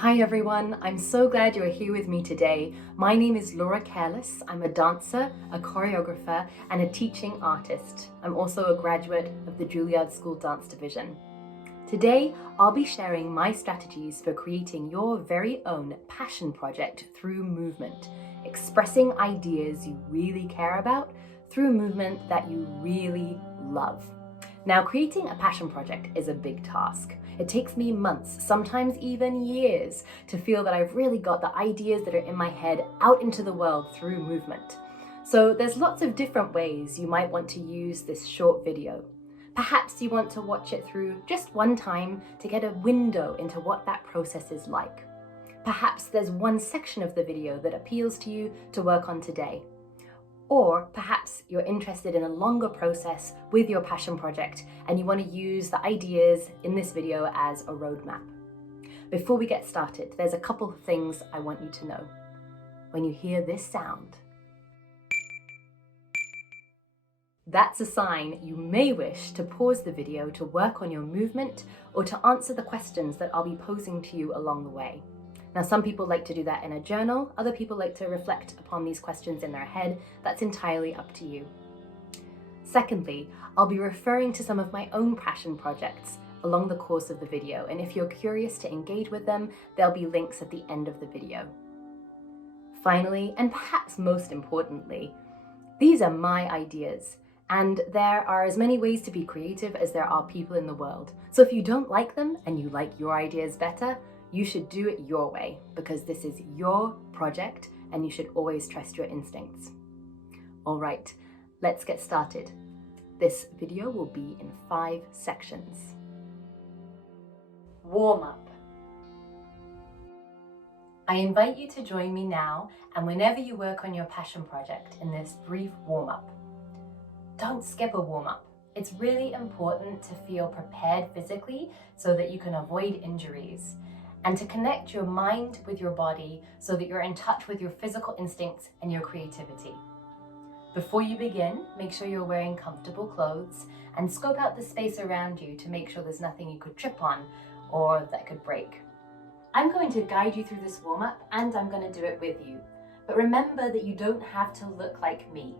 Hi everyone, I'm so glad you're here with me today. My name is Careless. I'm a dancer, a choreographer, and a teaching artist. I'm also a graduate of the Juilliard School Dance Division. Today, I'll be sharing my strategies for creating your very own passion project through movement, expressing ideas you really care about through movement that you really love. Now, creating a passion project is a big task. It takes me months, sometimes even years, to feel that I've really got the ideas that are in my head out into the world through movement. So there's lots of different ways you might want to use this short video. Perhaps you want to watch it through just one time to get a window into what that process is like. Perhaps there's one section of the video that appeals to you to work on today. Or perhaps you're interested in a longer process with your passion project and you want to use the ideas in this video as a roadmap. Before we get started, there's a couple of things I want you to know. When you hear this sound, that's a sign you may wish to pause the video to work on your movement or to answer the questions that I'll be posing to you along the way. Now, some people like to do that in a journal, other people like to reflect upon these questions in their head. That's entirely up to you. Secondly, I'll be referring to some of my own passion projects along the course of the video, and if you're curious to engage with them, there'll be links at the end of the video. Finally, and perhaps most importantly, these are my ideas, and there are as many ways to be creative as there are people in the world. So if you don't like them and you like your ideas better, you should do it your way, because this is your project and you should always trust your instincts. All right, let's get started. This video will be in 5 sections. Warm up. I invite you to join me now and whenever you work on your passion project in this brief warm up. Don't skip a warm up. It's really important to feel prepared physically so that you can avoid injuries, and to connect your mind with your body so that you're in touch with your physical instincts and your creativity. Before you begin, make sure you're wearing comfortable clothes and scope out the space around you to make sure there's nothing you could trip on or that could break. I'm going to guide you through this warm-up and I'm going to do it with you. But remember that you don't have to look like me.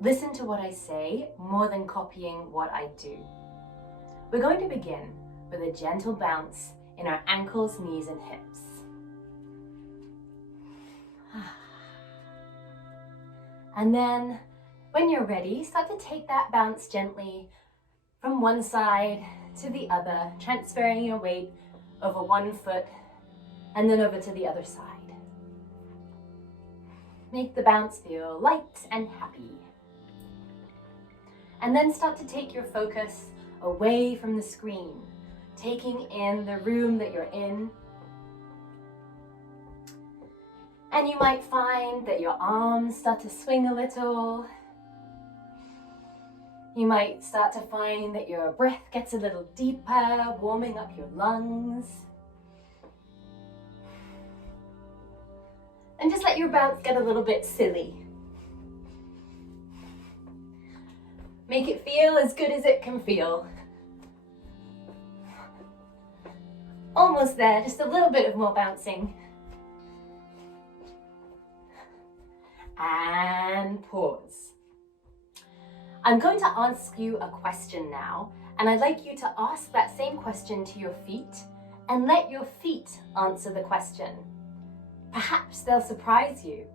Listen to what I say more than copying what I do. We're going to begin with a gentle bounce in our ankles, knees, and hips. And then, when you're ready, start to take that bounce gently from one side to the other, transferring your weight over one foot and then over to the other side. Make the bounce feel light and happy. And then start to take your focus away from the screen, taking in the room that you're in. And you might find that your arms start to swing a little. You might start to find that your breath gets a little deeper, warming up your lungs. And just let your bounce get a little bit silly. Make it feel as good as it can feel. Almost there, just a little bit of more bouncing. And pause. I'm going to ask you a question now, and I'd like you to ask that same question to your feet and let your feet answer the question. Perhaps they'll surprise you.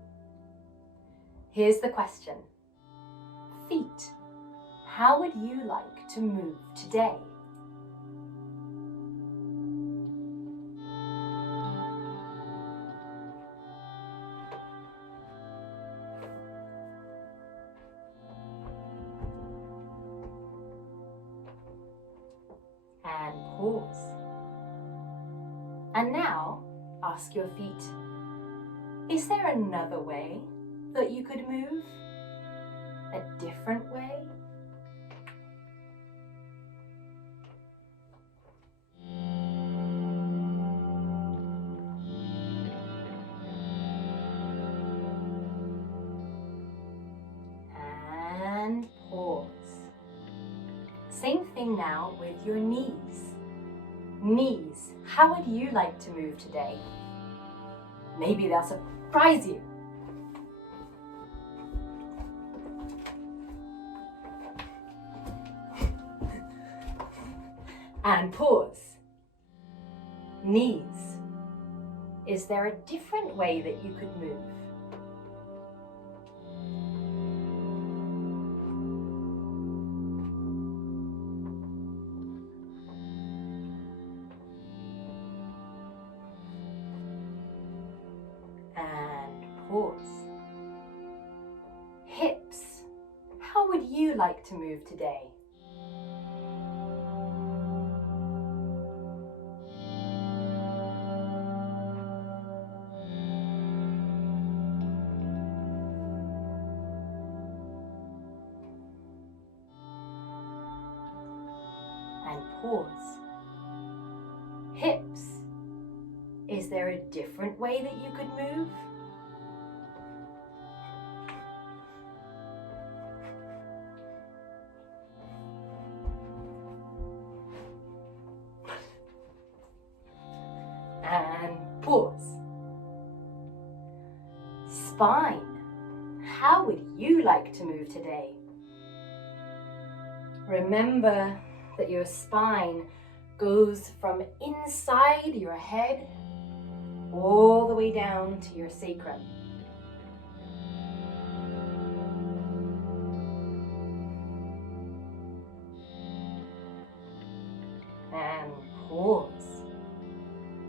Here's the question. Feet, how would you like to move today? And pause. And now, ask your feet, is there another way that you could move? A different way? And pause. Same thing now with your knees. Knees, How would you like to move today? Maybe they'll surprise you. And pause. Knees. Is there a different way that you could move? And pause. Hips. How would you like to move today? And pause. Hips. Is there a different way that you could move? And pause. Spine. How would you like to move today? Remember that your spine goes from inside your head all the way down to your sacrum. And pause.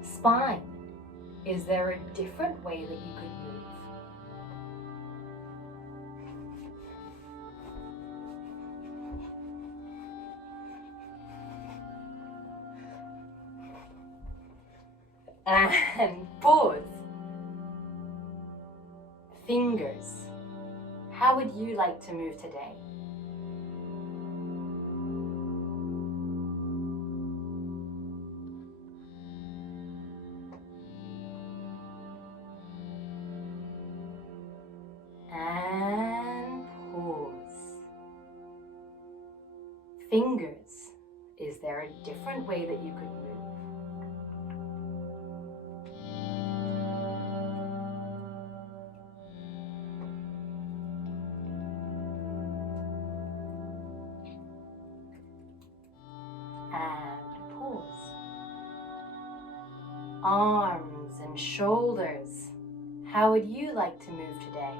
Spine. Is there a different way that you could move? And pause. Fingers. How would you like to move today? And pause. Fingers. Is there a different way that you could move? And pause. Arms and shoulders. How would you like to move today?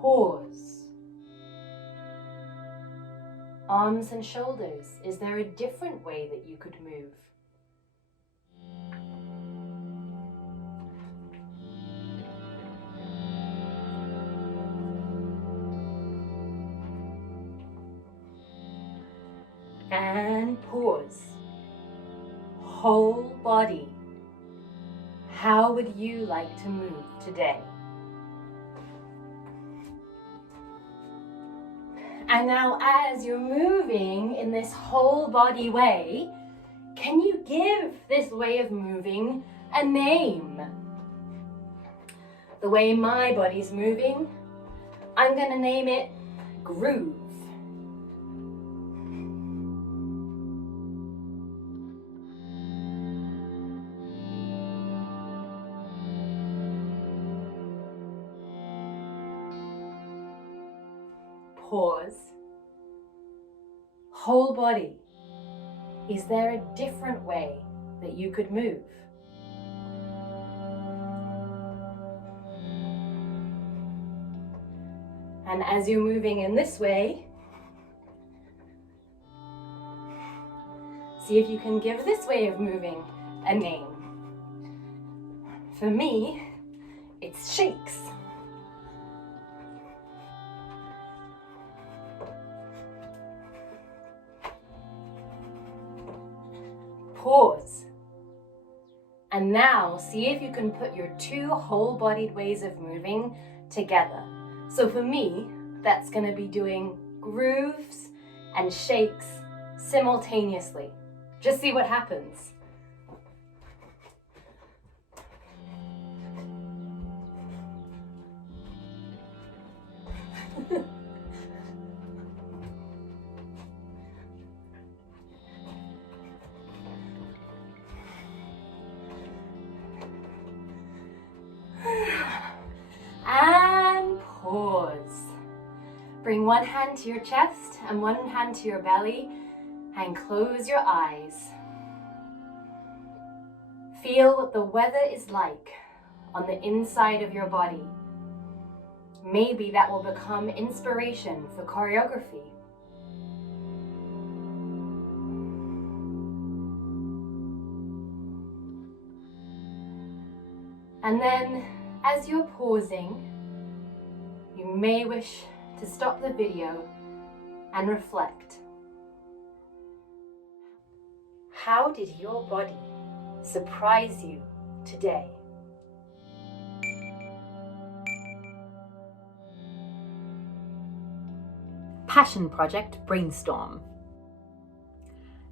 Pause. Arms and shoulders. Is there a different way that you could move? And pause. Whole body. How would you like to move today? And now as you're moving in this whole body way, can you give this way of moving a name? The way my body's moving, I'm going to name it groove. Pause. Whole body. Is there a different way that you could move? And as you're moving in this way, see if you can give this way of moving a name. For me, it's shakes. Pause. And now see if you can put your two whole-bodied ways of moving together. So for me, that's going to be doing grooves and shakes simultaneously. Just see what happens. And pause. Bring one hand to your chest and one hand to your belly and close your eyes. Feel what the weather is like on the inside of your body. Maybe that will become inspiration for choreography. And then, as you're pausing, you may wish to stop the video and reflect. How did your body surprise you today? Passion Project Brainstorm.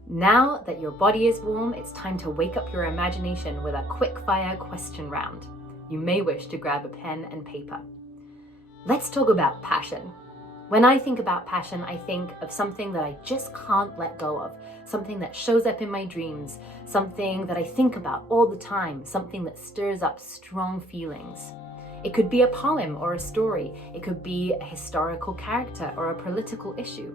Now that your body is warm, it's time to wake up your imagination with a quick-fire question round. You may wish to grab a pen and paper. Let's talk about passion. When I think about passion, I think of something that I just can't let go of, something that shows up in my dreams, something that I think about all the time, something that stirs up strong feelings. It could be a poem or a story. It could be a historical character or a political issue.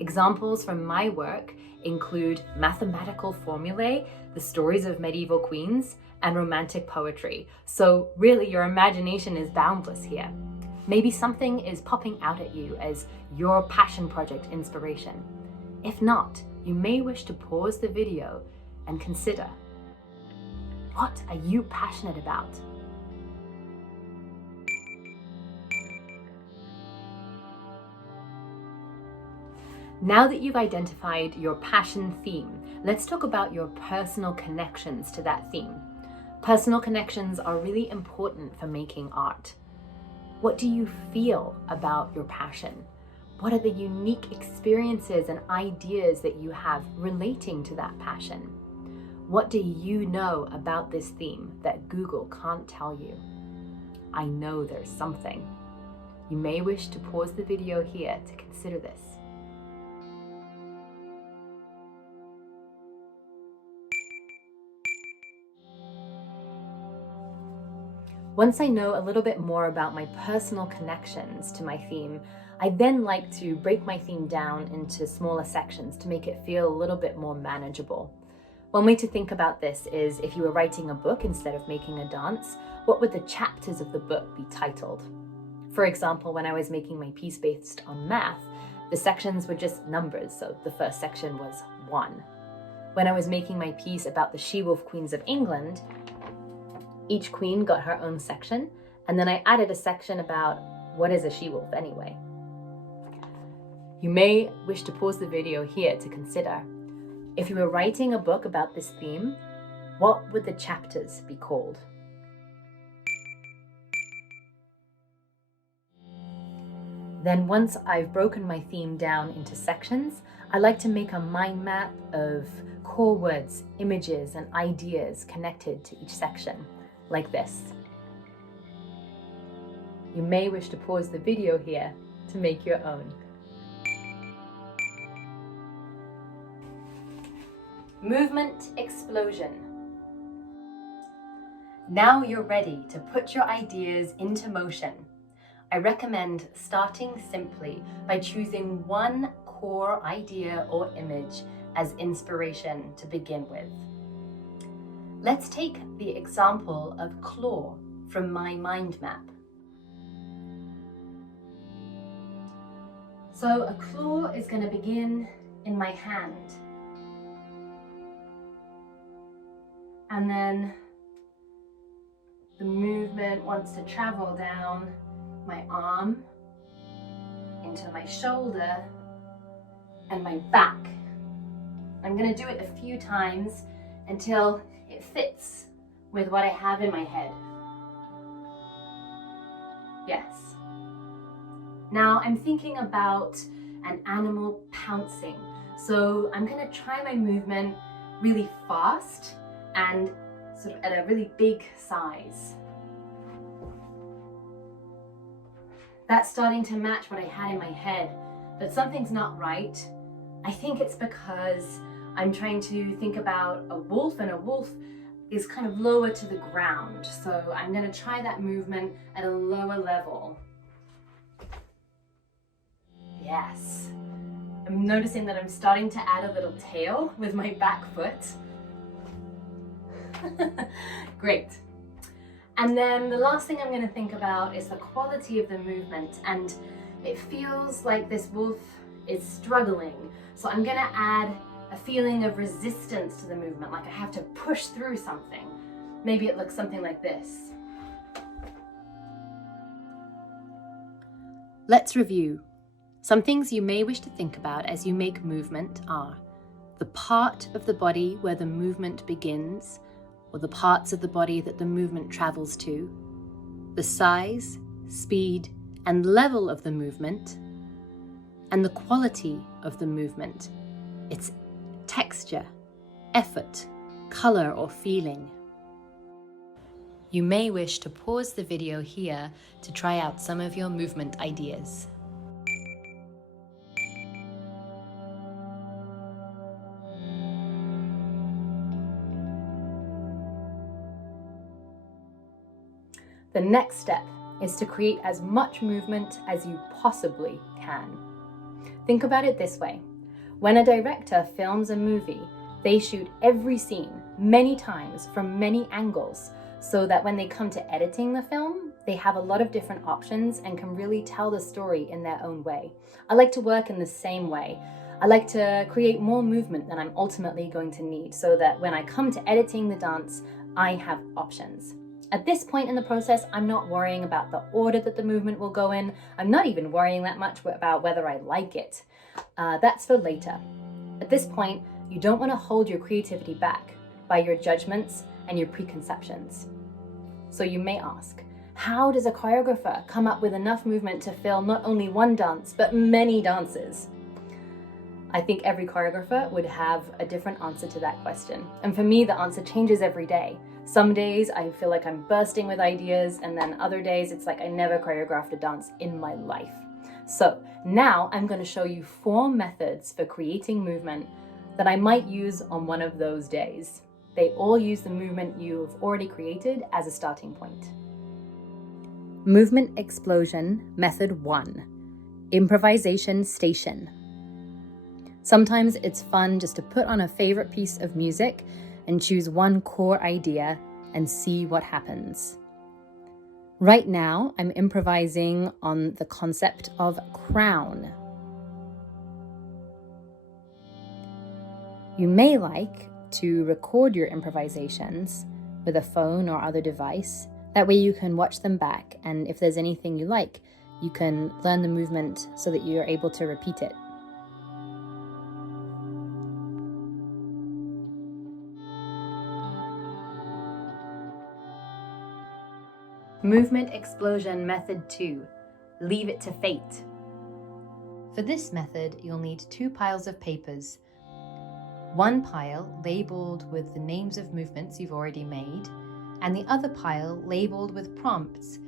Examples from my work include mathematical formulae, the stories of medieval queens, and romantic poetry. So really, your imagination is boundless here. Maybe something is popping out at you as your passion project inspiration. If not, you may wish to pause the video and consider, what are you passionate about? Now that you've identified your passion theme, let's talk about your personal connections to that theme. Personal connections are really important for making art. What do you feel about your passion? What are the unique experiences and ideas that you have relating to that passion? What do you know about this theme that Google can't tell you? I know there's something. You may wish to pause the video here to consider this. Once I know a little bit more about my personal connections to my theme, I then like to break my theme down into smaller sections to make it feel a little bit more manageable. One way to think about this is if you were writing a book instead of making a dance, what would the chapters of the book be titled? For example, when I was making my piece based on math, the sections were just numbers, so the first section was 1. When I was making my piece about the she-wolf queens of England, each queen got her own section, and then I added a section about what is a she-wolf anyway. You may wish to pause the video here to consider, if you were writing a book about this theme, what would the chapters be called? Then once I've broken my theme down into sections, I like to make a mind map of core words, images, and ideas connected to each section, like this. You may wish to pause the video here to make your own. Movement explosion. Now you're ready to put your ideas into motion. I recommend starting simply by choosing one core idea or image as inspiration to begin with. Let's take the example of claw from my mind map. So a claw is going to begin in my hand. And then the movement wants to travel down my arm, into my shoulder, and my back. I'm going to do it a few times until it fits with what I have in my head. Yes. Now I'm thinking about an animal pouncing. So I'm gonna try my movement really fast and sort of at a really big size. That's starting to match what I had in my head, but something's not right. I think it's because I'm trying to think about a wolf, and a wolf is kind of lower to the ground. So I'm gonna try that movement at a lower level. Yes. I'm noticing that I'm starting to add a little tail with my back foot. Great. And then the last thing I'm going to think about is the quality of the movement, and it feels like this wolf is struggling. So I'm going to add a feeling of resistance to the movement, like I have to push through something. Maybe it looks something like this. Let's review. Some things you may wish to think about as you make movement are the part of the body where the movement begins, or the parts of the body that the movement travels to, the size, speed, and level of the movement, and the quality of the movement, its texture, effort, color, or feeling. You may wish to pause the video here to try out some of your movement ideas. The next step is to create as much movement as you possibly can. Think about it this way. When a director films a movie, they shoot every scene many times from many angles so that when they come to editing the film, they have a lot of different options and can really tell the story in their own way. I like to work in the same way. I like to create more movement than I'm ultimately going to need so that when I come to editing the dance, I have options. At this point in the process, I'm not worrying about the order that the movement will go in. I'm not even worrying that much about whether I like it. That's for later. At this point, you don't want to hold your creativity back by your judgments and your preconceptions. So you may ask, how does a choreographer come up with enough movement to film not only one dance, but many dances? I think every choreographer would have a different answer to that question. And for me, the answer changes every day. Some days I feel like I'm bursting with ideas, and then other days it's like I never choreographed a dance in my life. So now I'm going to show you 4 methods for creating movement that I might use on one of those days. They all use the movement you've already created as a starting point. Movement Explosion Method 1. Improvisation Station. Sometimes it's fun just to put on a favorite piece of music and choose one core idea and see what happens. Right now, I'm improvising on the concept of crown. You may like to record your improvisations with a phone or other device. That way you can watch them back, and if there's anything you like, you can learn the movement so that you're able to repeat it. Movement Explosion Method 2. Leave it to fate. For this method, you'll need 2 piles of papers. One pile labeled with the names of movements you've already made, and the other pile labeled with prompts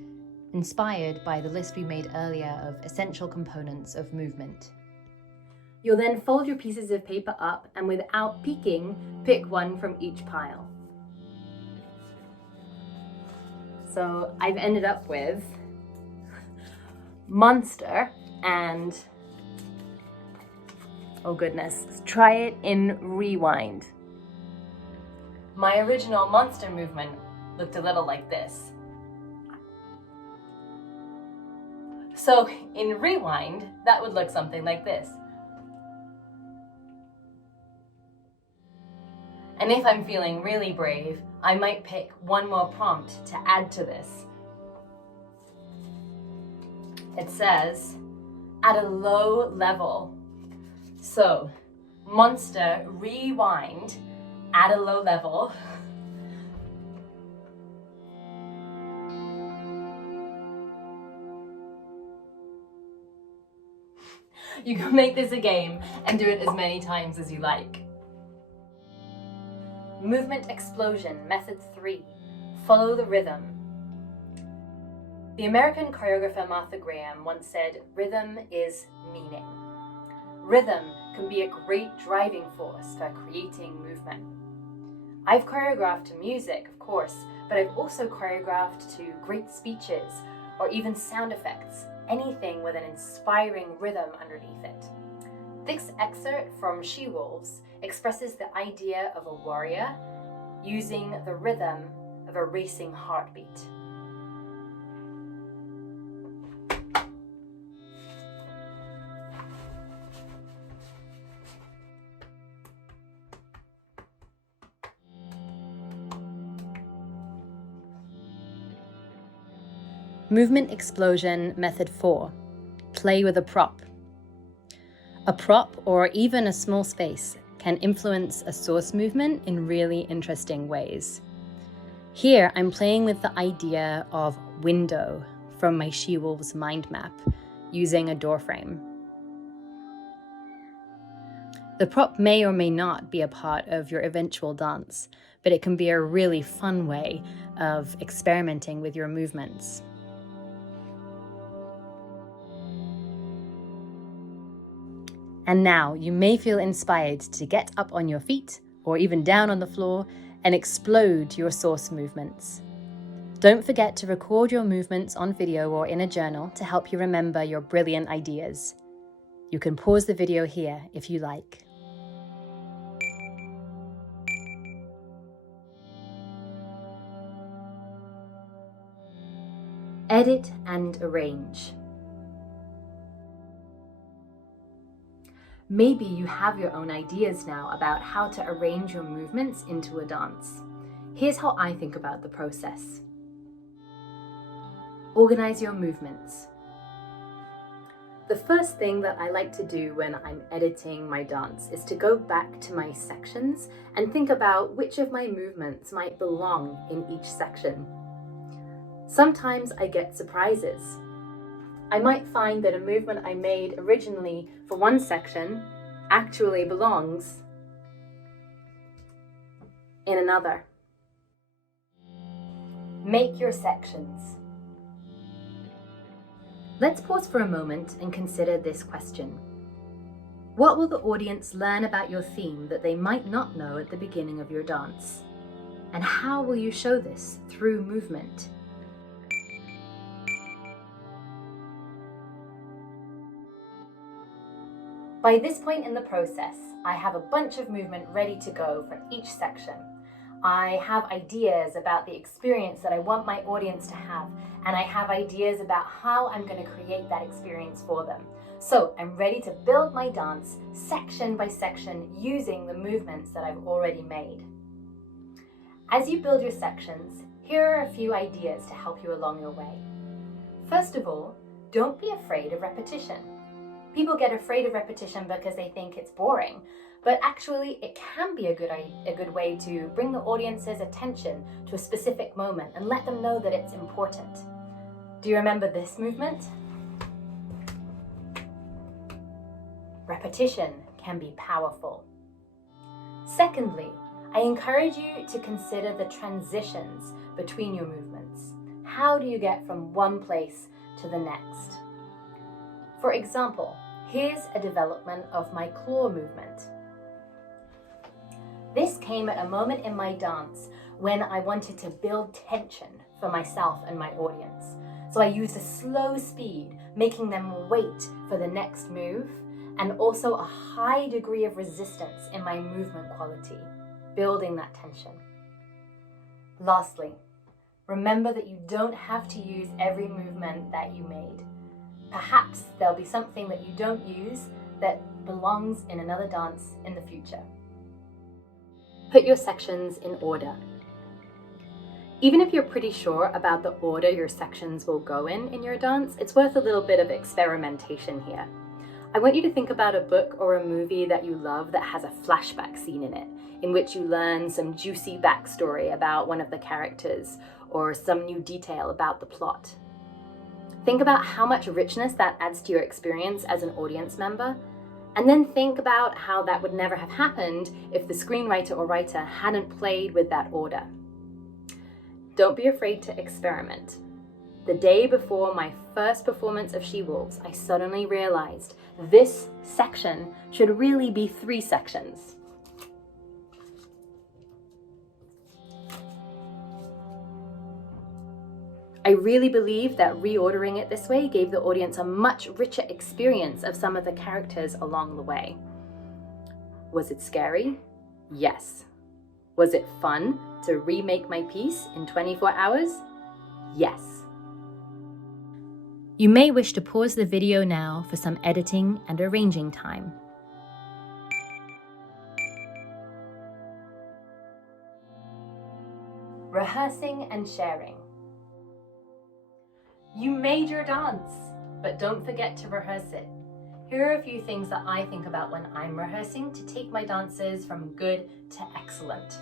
inspired by the list we made earlier of essential components of movement. You'll then fold your pieces of paper up and without peeking, pick one from each pile. So I've ended up with Monster and, oh goodness, let's try it in Rewind. My original Monster movement looked a little like this. So in Rewind, that would look something like this. And if I'm feeling really brave, I might pick one more prompt to add to this. It says, at a low level. So, Monster, Rewind, at a low level. You can make this a game and do it as many times as you like. Movement explosion, method 3. Follow the rhythm. The American choreographer Martha Graham once said, "Rhythm is meaning." Rhythm can be a great driving force for creating movement. I've choreographed to music, of course, but I've also choreographed to great speeches or even sound effects, anything with an inspiring rhythm underneath it. This excerpt from She-Wolves expresses the idea of a warrior using the rhythm of a racing heartbeat. Movement explosion, method 4. Play with a prop. A prop, or even a small space, can influence a source movement in really interesting ways. Here, I'm playing with the idea of window from my She-Wolves mind map, using a door frame. The prop may or may not be a part of your eventual dance, but it can be a really fun way of experimenting with your movements. And now you may feel inspired to get up on your feet or even down on the floor and explode your source movements. Don't forget to record your movements on video or in a journal to help you remember your brilliant ideas. You can pause the video here if you like. Edit and arrange. Maybe you have your own ideas now about how to arrange your movements into a dance. Here's how I think about the process. Organize your movements. The first thing that I like to do when I'm editing my dance is to go back to my sections and think about which of my movements might belong in each section. Sometimes I get surprises. I might find that a movement I made originally for one section actually belongs in another. Make your sections. Let's pause for a moment and consider this question. What will the audience learn about your theme that they might not know at the beginning of your dance? And how will you show this through movement? By this point in the process, I have a bunch of movement ready to go for each section. I have ideas about the experience that I want my audience to have, and I have ideas about how I'm going to create that experience for them. So I'm ready to build my dance section by section using the movements that I've already made. As you build your sections, here are a few ideas to help you along your way. First of all, don't be afraid of repetition. People get afraid of repetition because they think it's boring, but actually it can be a good way to bring the audience's attention to a specific moment and let them know that it's important. Do you remember this movement? Repetition can be powerful. Secondly, I encourage you to consider the transitions between your movements. How do you get from one place to the next? For example, here's a development of my claw movement. This came at a moment in my dance when I wanted to build tension for myself and my audience. So I used a slow speed, making them wait for the next move, and also a high degree of resistance in my movement quality, building that tension. Lastly, remember that you don't have to use every movement that you made. Perhaps there'll be something that you don't use that belongs in another dance in the future. Put your sections in order. Even if you're pretty sure about the order your sections will go in your dance, it's worth a little bit of experimentation here. I want you to think about a book or a movie that you love that has a flashback scene in it, in which you learn some juicy backstory about one of the characters or some new detail about the plot. Think about how much richness that adds to your experience as an audience member, and then think about how that would never have happened if the screenwriter or writer hadn't played with that order. Don't be afraid to experiment. The day before my first performance of She-Wolves, I suddenly realized this section should really be 3 sections. I really believe that reordering it this way gave the audience a much richer experience of some of the characters along the way. Was it scary? Yes. Was it fun to remake my piece in 24 hours? Yes. You may wish to pause the video now for some editing and arranging time. Rehearsing and sharing. You made your dance, but don't forget to rehearse it. Here are a few things that I think about when I'm rehearsing to take my dances from good to excellent.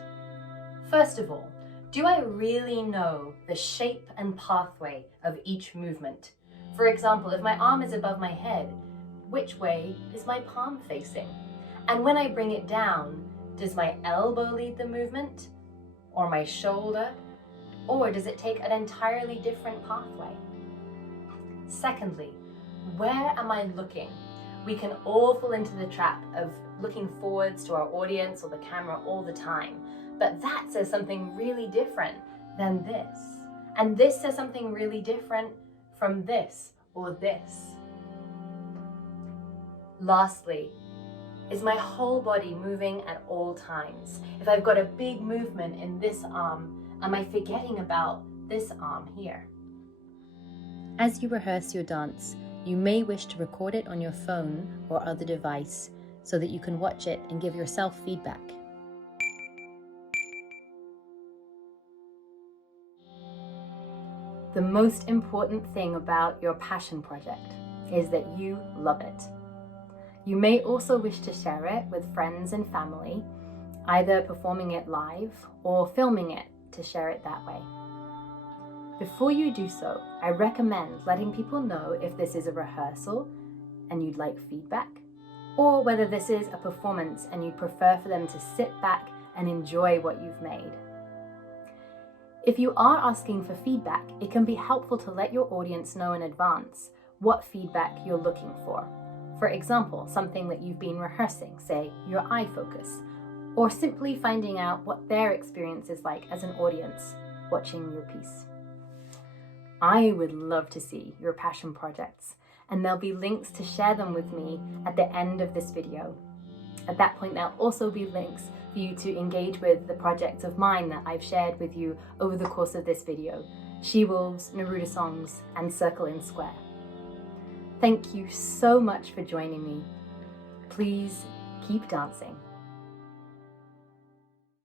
First of all, do I really know the shape and pathway of each movement? For example, if my arm is above my head, which way is my palm facing? And when I bring it down, does my elbow lead the movement? Or my shoulder? Or does it take an entirely different pathway? Secondly, where am I looking? We can all fall into the trap of looking forwards to our audience or the camera all the time, but that says something really different than this. And this says something really different from this or this. Lastly, is my whole body moving at all times? If I've got a big movement in this arm, am I forgetting about this arm here? As you rehearse your dance, you may wish to record it on your phone or other device so that you can watch it and give yourself feedback. The most important thing about your passion project is that you love it. You may also wish to share it with friends and family, either performing it live or filming it to share it that way. Before you do so, I recommend letting people know if this is a rehearsal and you'd like feedback, or whether this is a performance and you'd prefer for them to sit back and enjoy what you've made. If you are asking for feedback, it can be helpful to let your audience know in advance what feedback you're looking for. For example, something that you've been rehearsing, say your eye focus, or simply finding out what their experience is like as an audience watching your piece. I would love to see your passion projects, and there'll be links to share them with me at the end of this video. At that point, there'll also be links for you to engage with the projects of mine that I've shared with you over the course of this video: She-Wolves, Neruda Songs, and Circle in Square. Thank you so much for joining me. Please keep dancing.